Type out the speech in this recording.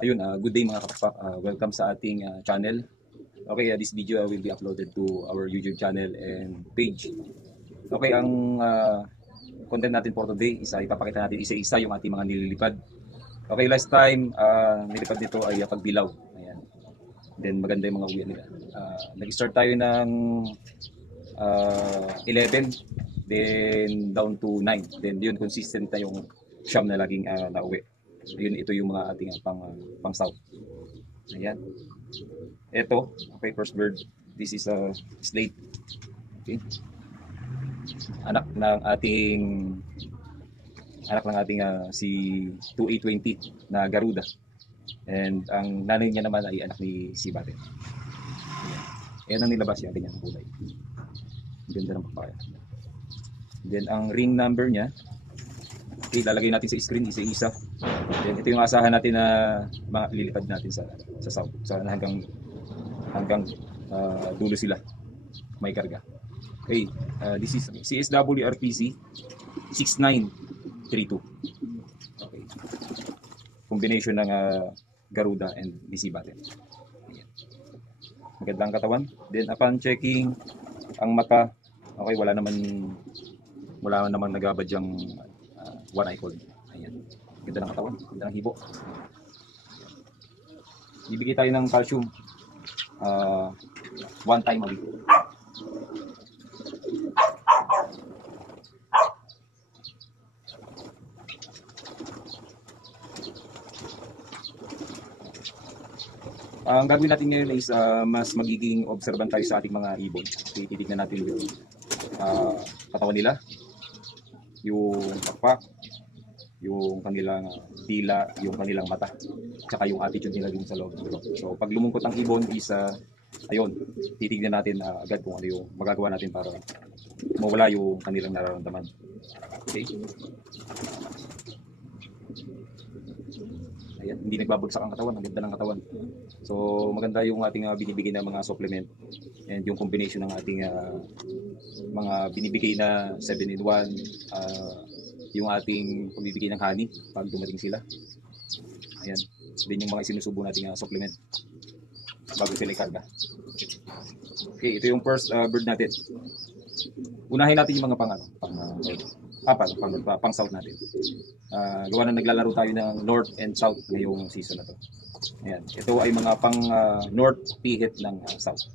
Ayun, good day mga kapakpak. Welcome sa ating channel. Okay, this video will be uploaded to our YouTube channel and page. Okay, ang content natin for today is ipapakita natin isa-isa yung ating mga nililipad. Okay, last time nilipad nito ay pagbilaw. Ayan. Then maganda yung mga uwi nila. Nag-start tayo ng 11, then down to 9. Then yun, consistent na yung siyam na laging nauwi. Ayun, ito yung mga ating pang south. Ayan. Ito, okay, first bird. This is a slate. Okay. Anak ng ating si 2820 na Garuda. And ang nanay niya naman ay anak ni Sibate. Ayan. Ayan ang nilabas niya, ganyan ang kulay. Ganda ng papaya. Then ang ring number niya, okay, lalagay natin sa screen isa-isa. Then ito yung asahan natin na lilipad natin sa south. Sana hanggang dulo sila may karga. Okay, this is CSW RPC 6932. Okay. Combination ng Garuda and DC Batten. Magandang katawan. Then upon checking ang mata, okay, wala naman nagabadyang one eye cold. Ayan. Ganda ng katawan, ganda ng hibo. Bibigay tayo ng calcium one time a week. Ang gagawin natin ngayon is mas magiging observant tayo sa ating mga ibon. Titignan natin yung katawan nila, yung pakpak, yung kanilang dila, yung kanilang mata, tsaka yung attitude nila dun sa loob. So pag lumungkot ang ibon is ayun, titignan natin agad kung ano yung magagawa natin para mawala yung kanilang nararamdaman. Okay? Ayan, hindi nagbabagsak ang katawan, ang ganda ng katawan. So maganda yung ating binibigay na mga supplement and yung combination ng ating mga binibigay na 7-in-1, yung ating pagbibigay ng honey pag dumating sila. Ayan, din yung mga isinusubo nating supplement bago sila ikarga. Okay, ito yung first bird natin. Unahin natin yung mga pang south natin. Gawa na naglalaro tayo ng north and south ngayong season na to. Ayan, ito ay mga pang north pihit ng south.